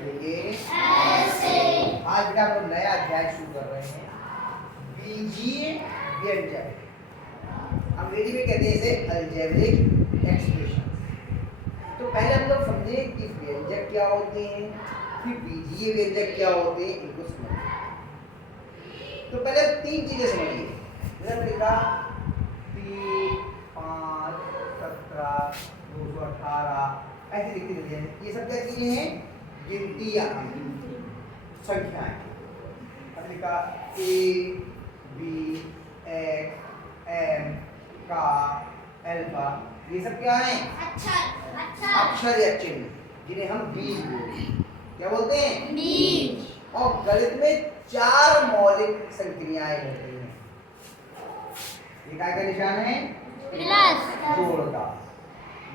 बैठेंगे ऐसे। आज बेटा हम लोग नया अध्याय शुरू कर रहे हैं, बीजीय व्यंजक। अंग्रेजी में कहते हैं इसे अलजेब्रिक एक्सप्रेशन। तो पहले हम लोग समझे कि व्यंजक क्या होते हैं, फिर बीजीय व्यंजक क्या होते हैं, इनको समझिए। तो पहले 3 चीजें समझिए। जैसे लिखा 3, 5, 17, 218 ऐसे लिखते रहते हैं। ये सब क्या चीजें हैं? गिनती या संख्याएं। अब लिखा ए, बी, एक्स, एम, का, अल्फा, ये सब क्या है? अक्षर या चिन्ह, जिन्हें हम बीज बोलते हैं। क्या बोलते हैं? बीज। और गणित में 4 मौलिक संक्रियाएं होती हैं। ये काय का निशान है? प्लस, जोड़ का।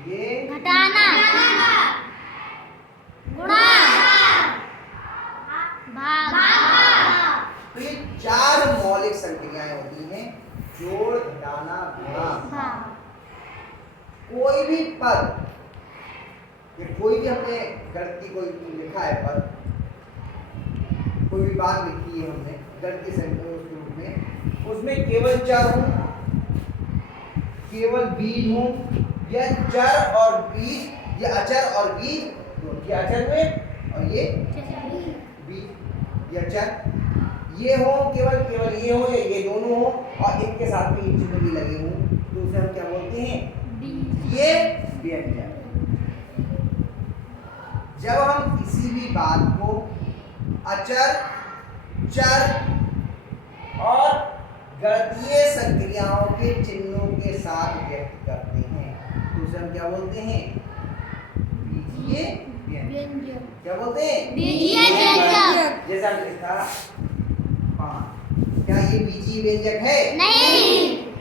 ये घटाना, गुणा, भाग। तो ये 4 मौलिक संक्रियाएं होती हैं, जोड़, घटाना, गुणा, भाग। कोई भी पद, ये कोई भी हमने गणित कोई लिखा है पद, कोई भी बात लिखी है हमने गणित के रूप में, उसमें केवल चर हो, केवल बीज हो, या चर और बीज, या अचर और बीज, तो ये अचर में और ये बीज या चर, ये हो केवल ये हो या ये दोनों हो, और इनके साथ में ये चिन्ह भी लगे हों, तो उसे हम क्या बोलते हैं? ये व्यंजक। जब हम किसी भी बात को अचर, चर और गणितीय संक्रियाओं के चिन्हों के साथ व्यक्त करते हैं, तो उसे हम क्या बोलते हैं? बीजीय व्यंजक। क्या बोलते हैं? बीजीय व्यंजक। जैसा हमने लिखा 5, क्या ये बीजीय व्यंजक है? नहीं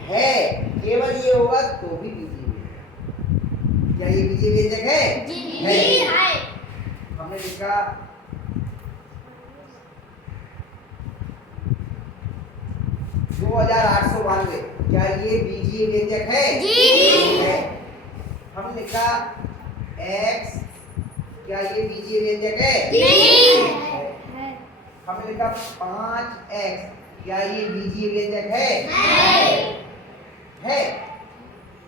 है। केवल ये होगा तो भी बीजीय व्यंजक। क्या ये बीजीय व्यंजक है? जी है। हमने लिखा 2892, क्या ये बीजीय व्यंजक है? जी। है। हमने लिखा x, क्या ये बीजीय व्यंजक है? नहीं। हमने लिखा 5x, क्या ये बीजीय व्यंजक है? है।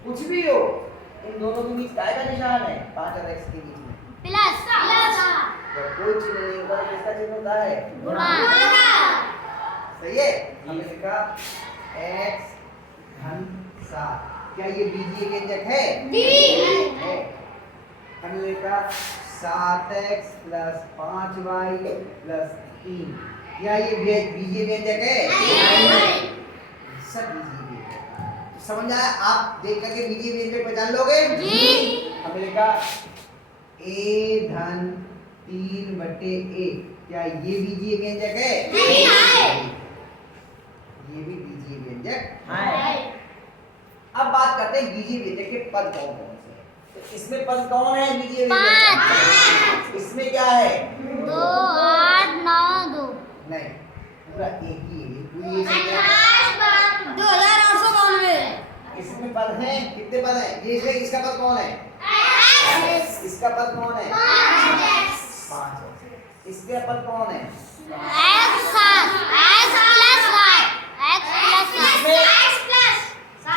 कुछ भी हो, इन दोनों के बीच काय का निशान है? 5 और x के बीच में प्लस, जब कोई चिन्ह नहीं होता तो इसका चिन्ह होता है गुणा। सही है। हमने लिखा x धन 7, क्या ये बीजीय व्यंजक है? है। हमने लिखा 7x प्लस 5y प्लस 3, क्या ये बीजीय व्यंजक है? सब बीजीय व्यंजक। तो समझ आया? आप देख करके बीजीय व्यंजक पहचान लोगे? हमने लिखा a धन 3/a, क्या ये बीजीय व्यंजक है? ये भी बीजीय व्यंजक है। अब बात करते हैं बीजीय व्यंजक के पद कौन कौन से हैं। तो इसमें पद कौन है बीजीय व्यंजक? इसमें क्या है? 2, 8, 9, 2 नहीं, पूरा एक ही है। पूरी ये संख्या 2892। इसमें पद हैं, कितने पद हैं? ये इसका पद कौन है? इसका पद कौन है? 5 है। इसका पद कौन है?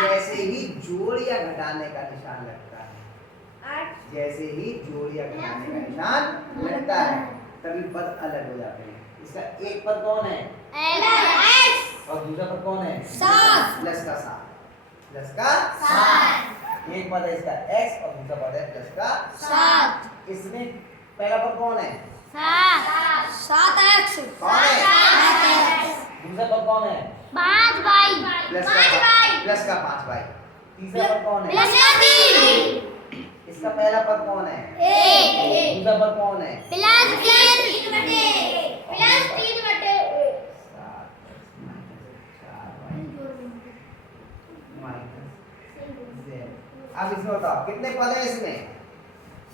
जैसे ही जोड़ या घटाने का निशान लगता है, जैसे ही जोड़ या घटाने का निशान लगता है, तभी पद अलग हो जाते हैं। इसका एक पद कौन है? और दूसरा पद कौन है? प्लस का 7। एक पद है इसका x और दूसरा पद है प्लस का 7। इसमें पहला पद कौन है? 7x। कौन है? दूसरा पद कौन है? 5y। प्लस का 5y। तीसरा पद कौन है? प्लस का 3। इसका पहला पद कौन है? 1। दूसरा पद कौन है? प्लस 3/1। अब इसमें बताओ कितने पद हैं इसमें?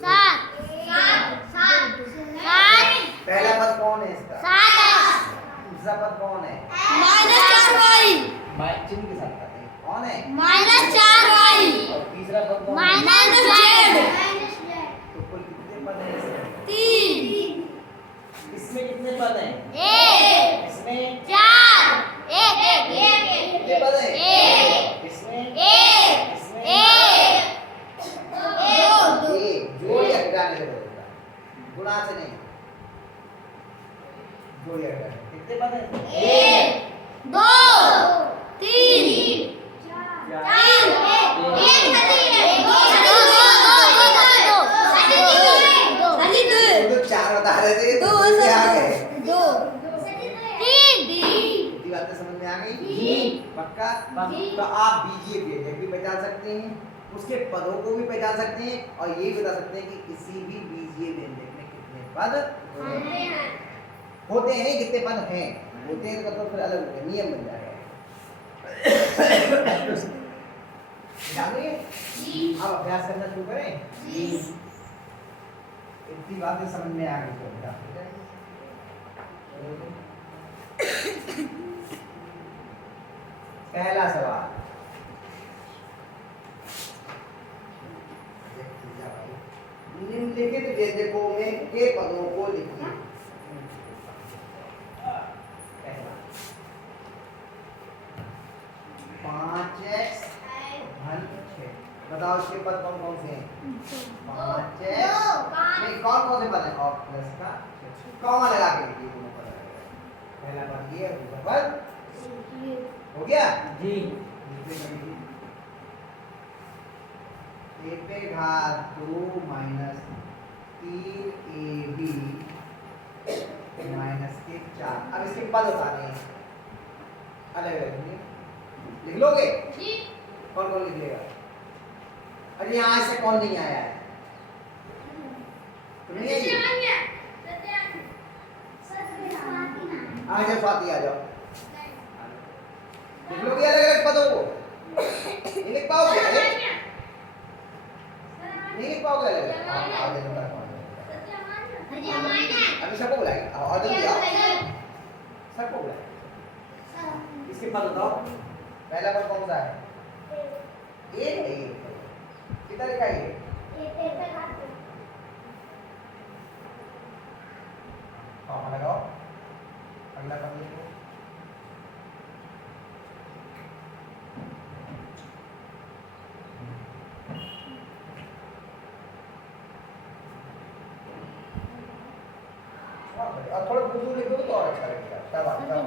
7। पहला पद कौन है इसका? 7x। दूसरा पद कौन है? -4y। चिन्ह के साथ करते हैं। कौन है? -4y। और तीसरा पद कौन है? -z। तो कुल कितने पद हैं इसमें? 3। से बदलता है, गुणा से नहीं। जोड़िए बेटा, कितने पद हैं? 1 2 3 तो चार बता रहे थे, दो क्या आ गए? 2 3 इतनी बातें समझ में आ गई? पक्का? तो आप बीजीय व्यंजक भी पहचान सकते हैं, उसके पदों को भी पहचान सकते हैं, और ये भी बता सकते हैं कि किसी भी बीजीय व्यंजक में कितने पद होते हैं, कितने पद हैं। होते हैं तो मतलब फिर अलग हो गया, नियम बन जाएगा। अब अभ्यास करना शुरू करें। इतनी बातें समझ में आ गई तो अभ्यास हो जाएगा। पहला सवाल, निम्नलिखित व्यंजकों में के पदों को लिखिए। पहला 5x धन 6, बताओ इसके पद कौन कौन से हैं? 5x नहीं, कौन कौन से पद हैं? और प्लस का कॉमा लगा के लिखिए दोनों पद। पहला पद ये है, दूसरा पद हो गया जी। a पे घात 2 माइनस 3ab माइनस के 4। अब इसके पद बताने हैं अलग अलग, लिख लोगे? कौन कौन लिख लेगा? अरे यहाँ से कौन नहीं आया है? तुम नहीं आई? आ जाओ स्वाति, आ जाओ। लिख लोगे अलग अलग पदों को? नहीं लिख पाओगे? नहीं लिख पाओगे अलग अलग? आओ जल्दी बताओ। अभी सबको बुलाएंगे, और जल्दी आओ, सबको बुलाएंगे। इसके पद बताओ। पहला पद कौन सा है? ए है, ये किधर का ये? हाँ लगाओ, अगला पद लिखो। और थोड़ा बुजुर्ग लिखोगे तो और अच्छा लगेगा। शाबाश शाबाश।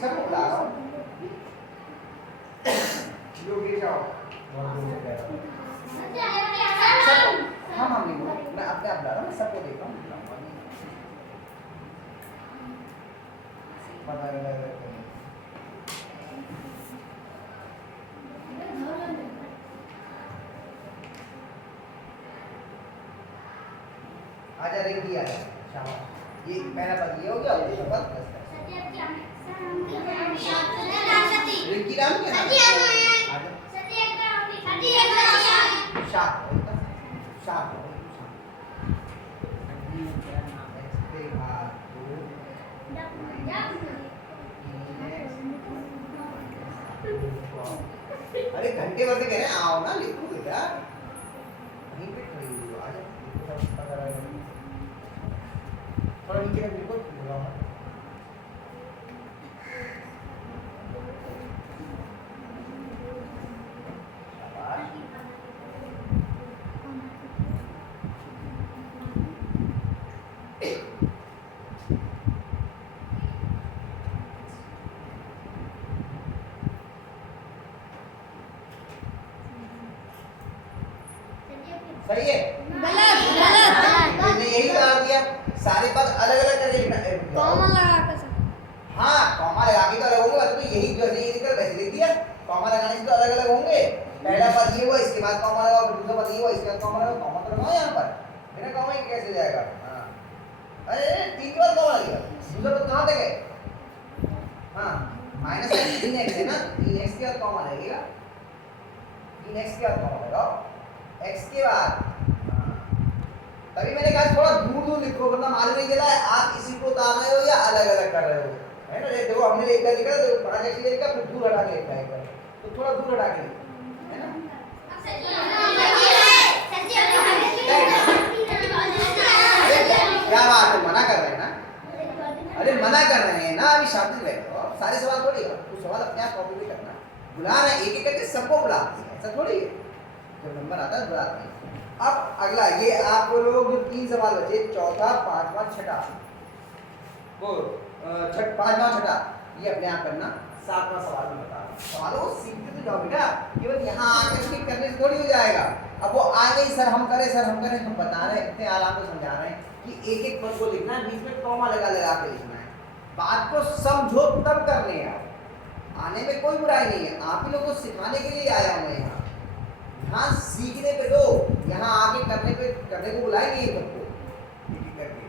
सबको बुला रहा हूँ, योगेश आओ। सबको, हम नहीं बोल, मैं अपने आप बुला रहा हूँ, मैं सबको देख रहा हूँ, बुलाऊंगा नहीं। पता लग रहा है। आजा रिंकी आजा, शाबाश। ये पहला पद ये हो गया, और दूसरा पद प्लस का। रिंकी नाम क्या है? आजा शाप, शाप अरे घंटे भर से कह रहे हैं आओ ना, लिखो बेटा, वहीं पे खड़ी हुई हो, आजा लिखो, सब पता रहेगा। थोड़ा नीचे तक लिखो, बुलाओ ना। सही है? गलत मैंने यही बता दिया, सारे पद अलग अलग करके लिखना है। कॉमा लगा के हाँ, कॉमा लगा के तो अलग होंगे, तो यही जैसे ये लिखा वैसे लिख दिया। कॉमा लगाने से तो अलग अलग होंगे। पहला पद ये हुआ, इसके बाद कॉमा लगाओ, फिर दूसरा पद ये हुआ, इसके बाद कॉमा लगाओ। कॉमा तो लगाओ यहाँ पर, बिना कॉमा के कैसे जाएगा? हाँ, अरे तीन बार कॉमा लगेगा। दूसरा पद कहाँ तक है? हाँ, माइनस 3x है ना, 3x के बाद कॉमा लगेगा, 3x के बाद कॉमा लगाओ, x के बाद। तभी मैंने कहा थोड़ा दूर दूर लिखो, वरना मालूम नहीं चला आप इसी को उतार रहे हो या अलग अलग कर रहे हो, है ना? ये देखो हमने एक बार लिखा तो बड़ा जैसे लिखा, फिर दूर हटा के लिखा है, तो थोड़ा दूर हटा के, है ना? क्या बात है, मना कर रहे हैं ना? अरे मना कर रहे हैं ना, अभी शांति बैठो, सारे सवाल थोड़ी, कुछ सवाल अपने आप कॉपी भी करना, बुला रहे हैं एक एक करके करेंगे सबको बुलाते हैं, ऐसा थोड़ी है, जब नंबर आता है बुलाते हैं। अब अगला ये आप लोग 3 सवाल बचे, चौथा, पांचवा, छठा, वो पांचवा छठा, ये अपने आप करना। सातवां सवाल में बता रहा हूं, सवालों को सीखते तो जाओ बेटा, केवल यहाँ आकर के करने से थोड़ी हो जाएगा। अब वो आ गई सर हम करें हम बता रहे हैं, इतने आराम से समझा रहे हैं कि एक एक पद को लिखना है, बीच में कॉमा लगा लगा के लिखना है, बात को समझो तब करने हैं। आने में कोई बुराई नहीं है, आप ही लोग को सिखाने के लिए आया हूं मैं यहाँ सीखने पे दो, यहाँ आगे करने को बुलाएंगे ये सबको करके।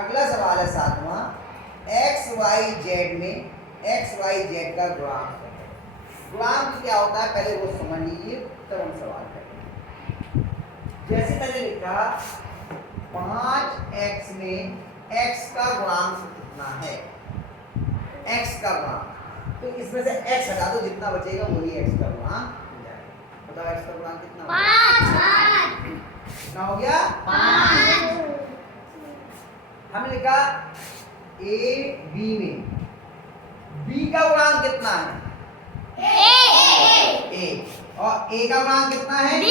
अगला सवाल है सातवां, एक्स वाई जेड में एक्स वाई जेड का गुणांक है। गुणांक क्या होता है पहले वो समझ लीजिए, तब हम सवाल करेंगे। जैसे मैंने लिखा 5x में x का गुणांक कितना है, x का गुणांक, तो इसमें से x हटा दो, जितना बचेगा वही x का गुणांक हो जाएगा। बताओ x का गुणांक कितना होगा? 5। कितना हो गया? 5। हमने लिखा a b में b का गुणांक कितना है? a और a का गुणांक कितना है? b।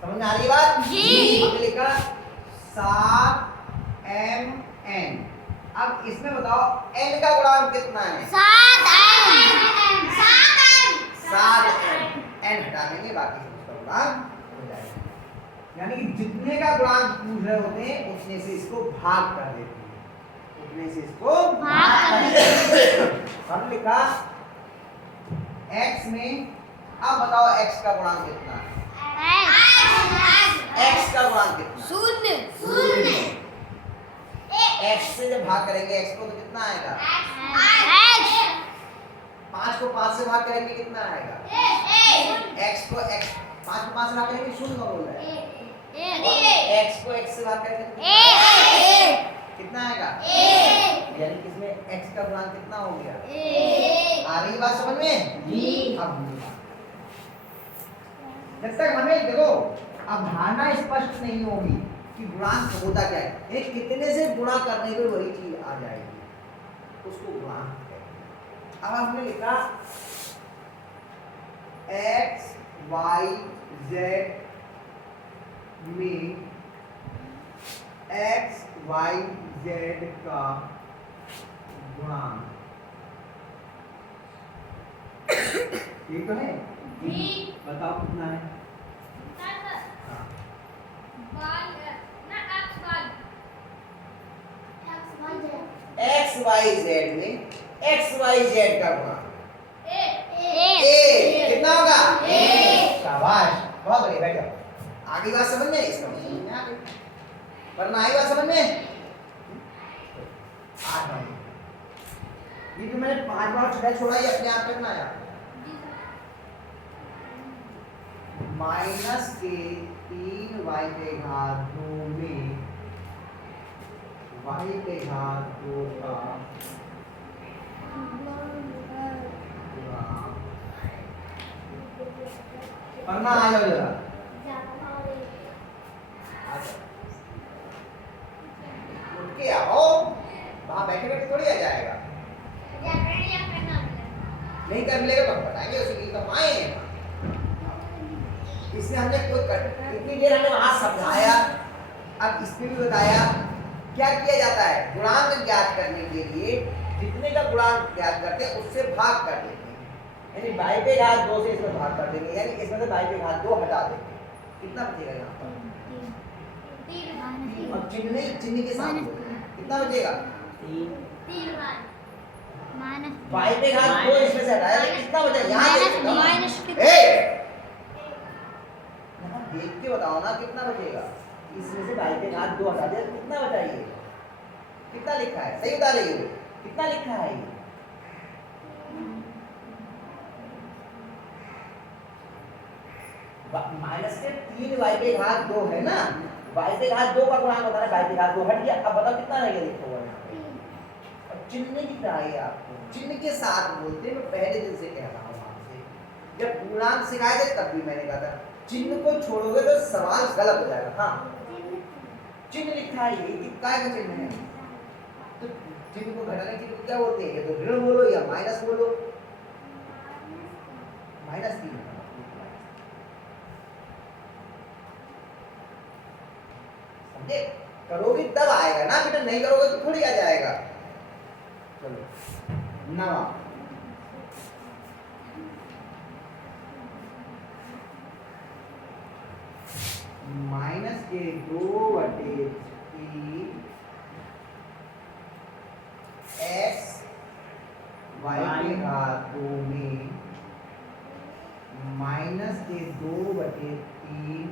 समझ में आ रही बात? जी। हमने लिखा 7mn। अब इसमें बताओ n का गुणांक कितना है? 7m। 7m। n हटा देंगे, बाकी सब उसका गुणांक हो जाएगा। यानी कि जितने का गुणांक पूछ रहे होते हैं उतने से इसको भाग कर देते हैं, उतने से इसको भाग कर देते हैं। हमने लिखा x में, अब बताओ x का गुणांक कितना है? x का गुणांक कितना? 0। x से जब भाग करेंगे x को तो कितना आएगा? 5 को 5 से भाग करेंगे कितना आएगा? x को 5 को 5 से भाग करेंगे 0 बोल रहे हैं, x को x से भाग करेंगे कितना आएगा? यानी कि इसमें x का गुणांक कितना हो गया? आ रही बात समझ में? जी। अब जब तक हमें देखो अवधारणा स्पष्ट नहीं होगी कि गुणांक होता क्या है, एक कितने से गुणा करने पे वही चीज आ जाएगी, उसको गुणांक कहते हैं। अब हमने लिखा x y z में x y z का गुणांक ये तो है जी। बताओ कितना है? एक्स वाई जेड में एक्स वाई जेड का गुणांक ए कितना होगा? शाबाश, बहुत बढ़िया, बैठ जाओ। आगे बात समझ में, इसका समझ में आ गई, वरना आई बात समझ में? ये जो मैंने 5 बार छठा छोड़ा ये अपने आप करना है। माइनस के 3y के घात 2 में y के घात 2 का पढ़ना आ जाओ जरा, उठ के आओ, वहां बैठे बैठे थोड़ी आ जाएगा, नहीं कर लेगा तो बताएंगे, उसी की तो आए हैं। इसमें हमने इतनी देर हमने वहां समझाया, अब इसमें भी बताया क्या किया जाता है। गुणांक ज्ञात करने के लिए जितने का गुणांक ज्ञात करते हैं उससे भाग कर देते हैं, यानी y पे घात 2 से इसमें भाग कर देंगे, यानी इसमें से y पे घात 2 हटा देंगे, कितना बचेगा यहाँ पर? 3। और चिन्ह के साथ कितना बचेगा? 3। y पे घात 2 इसमें से हटाया तो कितना बचेगा? यहाँ देख के बताओ ना कितना बचेगा। इसमें से y पे घात 2 हटा दिया कितना बचा? ये कितना लिखा है? सही बता रही हो, कितना लिखा है ये? माइनस के 3y पे घात 2 है ना, y पे घात 2 का गुणांक होता है, y पे घात 2 हट गया। अब बताओ कितना रह गया, लिखो यहाँ पे। और चिन्ह दिख रहा है आपको, चिन्ह के साथ बोलते हैं, मैं पहले दिन से कह रहा हूँ आपसे, जब गुणांक सिखाए थे तब भी मैंने कहा था चिन्ह को छोड़ोगे तो सवाल गलत हो जाएगा। हाँ चिन्ह लिखा है, ये काय का चिन्ह है, तो चिन्ह को घटाने के लिए क्या बोलते हैं, तो ऋण बोलो या माइनस बोलो, -3 समझे? करोगे तब आएगा ना बेटा, नहीं करोगे तो थोड़ी आ जाएगा। चलो 9 -2/3 x y के घात 2 में -2/3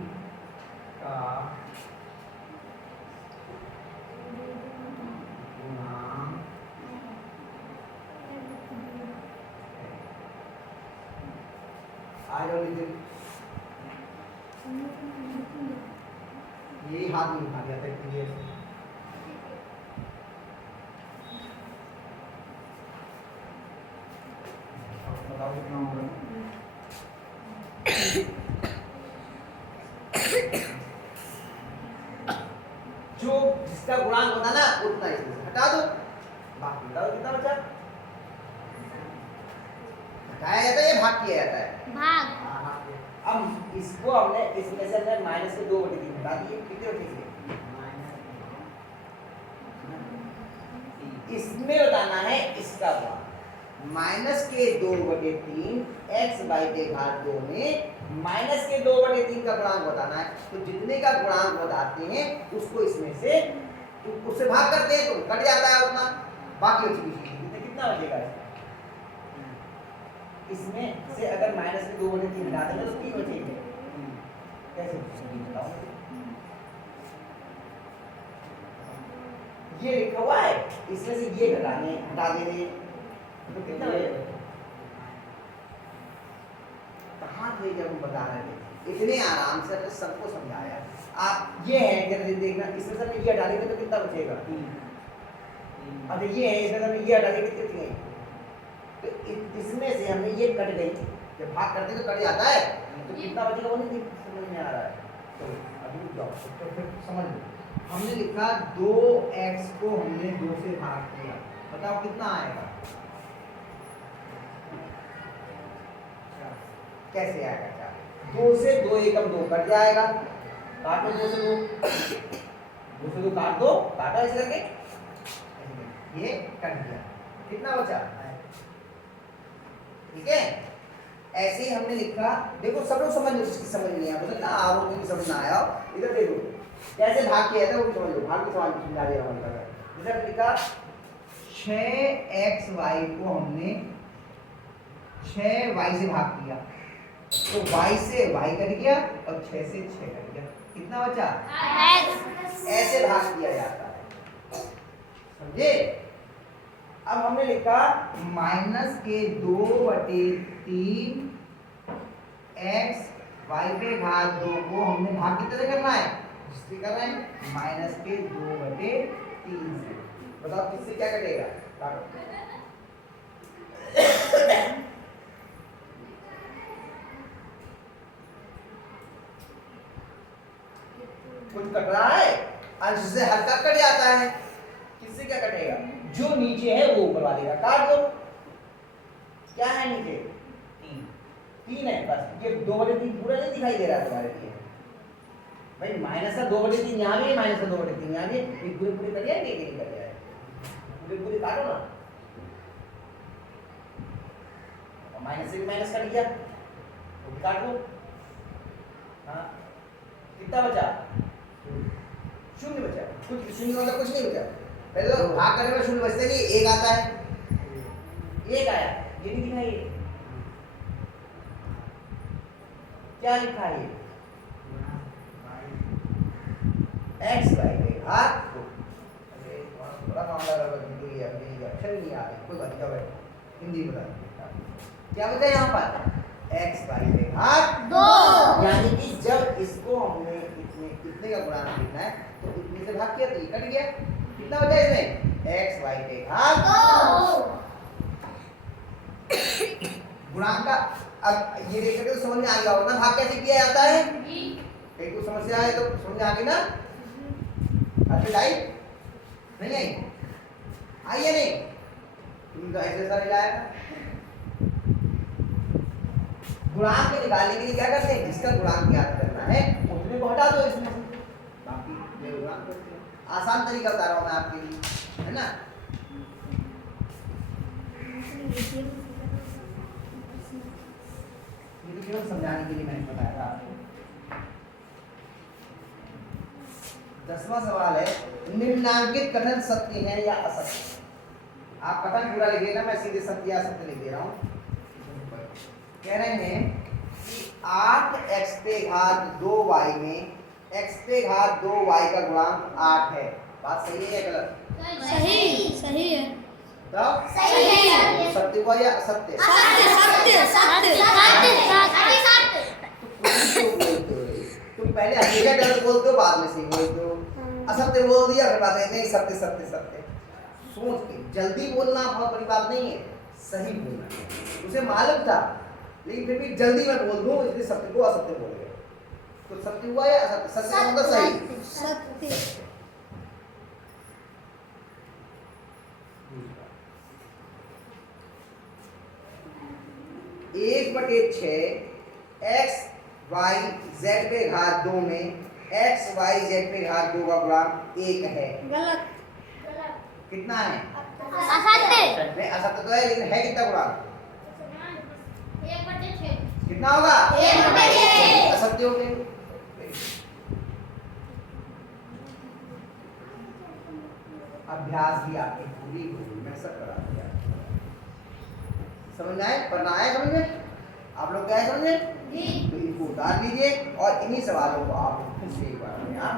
का गुणांक आ जाओ नीचे। यही हाथ में उठा दिया था क्लियर से। बताओ कितना होगा? जो जिसका गुणांक होता ना उतना इसमें से हटा दो, बाकी बताओ कितना बचा? हटाया जाता है या भाग किया जाता है? भाग। हाँ, भाग किया। अब इसको हमने इसमें से हमने -2/3 हटा दिए, कितने बचे इसके? इसमें बताना है इसका गुणांक। -2/3 x y के घात 2 में -2/3 का गुणांक बताना है। तो जितने का गुणांक बताते हैं उसको इसमें से उससे भाग करते हैं तो कट जाता है उतना, बाकी बची हुई चीज कितना बचेगा इसमें से अगर -2/3 हटा देंगे तो 3 बचेंगे। कैसे बताओ? ये लिखा हुआ है, इसमें से ये हटा देंगे तो कितना बचेगा? कहाँ थे जब हम बता रहे थे? इतने आराम से सबको समझाया। आप ये है जरा देखना, इसमें से ये हटा देंगे तो कितना बचेगा? अच्छा ये है, इसमें से ये हटा देंगे कितनी है? तो इसमें से हमने ये कट गई, जब भाग करते तो कट जाता है, तो कितना बचेगा वो नहीं समझ में आ रहा है। तो अभी जाओ तो फिर समझ लो। हमने लिखा 2x को हमने 2 से भाग किया, बताओ कितना आएगा? कैसे आएगा? क्या 2 से 2 एकम 2 कट जाएगा, काटो 2 से 2 काट दो, काटा ऐसे करके, ये कट गया, कितना बचा? ठीक है। ऐसे ही हमने लिखा, देखो सब लोग समझ लो, जिसकी समझ नहीं आया हो सकता आरोप की समझ ना आया हो, इधर देखो कैसे भाग किया था वो समझ लो, भाग की समझा दे रहा हूं। इधर लिखा 6xy को हमने 6y से भाग किया, तो y से y कट गया और 6 से 6 कट गया, कितना बचा? x। ऐसे भाग किया जाता है, समझे? अब हमने लिखा -2/3 x y के घात 2 को हमने भाग कितने से करना है? जिससे कर रहे हैं -2/3 से। बताओ किससे क्या कटेगा? काटो। कुछ कट रहा है, अंश से हल्का कट जाता है, किससे क्या कटेगा? जो नीचे है वो ऊपर वाले का काट दो। क्या है नीचे? 3 है, बस ये 2/3 पूरा नहीं दिखाई दे रहा है तुम्हारे लिए भाई। -2/3 यहाँ भी है, -2/3 यहाँ भी है, पूरे पूरे कट जाएंगे कि नहीं कट जाएंगे? पूरे पूरे काटो ना, और माइनस से भी माइनस कट गया, वो भी काट लो। हाँ कितना बचा? 0 बचा। कुछ 0 मतलब कुछ नहीं बचा। पहले तो भाग करने में 0 बचते नहीं, 1 आता है, 1 आया, ये नहीं दिखाई, क्या लिखा है? x y के घात 2। अरे बड़ा मामला लगा, बिल्कुल ये अपनी अक्षर नहीं आ रही, कोई बात नहीं, हिंदी बता। क्या बचा यहाँ पर? x y के घात 2। यानी कि जब इसको हमने इतने का गुणांक लिखना है तो इतने से भाग किया तो ये कट गया, कितना बचा इसमें? x y के घात 2। गुणांक का अब ये देख करके तो समझ में आ गया होगा ना भाग कैसे किया जाता है? कहीं कुछ समस्या है तो समझ आ गई ना? अच्छी आई नहीं आई? आई है नहीं? तुम तो ऐसे सारे लाया गुणांक निकालने के लिए क्या करते हैं, जिसका गुणांक ज्ञात करना है उतने को हटा दो इसमें से, बाकी वे गुणांक होते हैं। आसान तरीका बता रहा हूँ मैं आपके लिए, है ना। ये तो केवल समझाने के लिए मैंने बताया था आपको। 10वां सवाल है, निम्नांकित कथन सत्य है या असत्य। आप कथन पूरा लिखिए ना, मैं सीधे सत्य या असत्य लिख दे रहा हूँ। कह रहे हैं कि 8x पे घात 2y में x पे घात 2y का गुणांक 8 है। बात सही है या गलत? सही सही है। तो सही है। सत्य हुआ या असत्य? सत्य सत्य सत्य। तुम पहले हमेशा गलत बोलते हो, बाद में सही बोलते हो। असत्य बोल दिया फिर बात नहीं, सत्य सत्य सत्य। सोच के जल्दी बोलना बहुत बड़ी बात नहीं है, सही बोलना। उसे मालूम था लेकिन फिर भी जल्दी मैं बोल दूं, इसलिए सत्य को असत्य बोल गया। तो सत्य हुआ या असत्य? सत्य का मतलब सही। सत्य। 1/6 x y z पे घात 2 में x y z पे घात 2 का गुणांक 1 है। गलत। कितना है? असत्य। नहीं असत्य तो है, लेकिन है कितना गुणांक? 1/6। कितना होगा? 1/6। असत्य हो गए। अभ्यास भी आपकी पूरी होगी, मैं सब करा दिया। समझ आए? पढ़ना आए समझ में? आप लोग क्या समझे? तो इनको उतार लीजिए और इन्हीं सवालों को आप फिर से एक बार यहाँ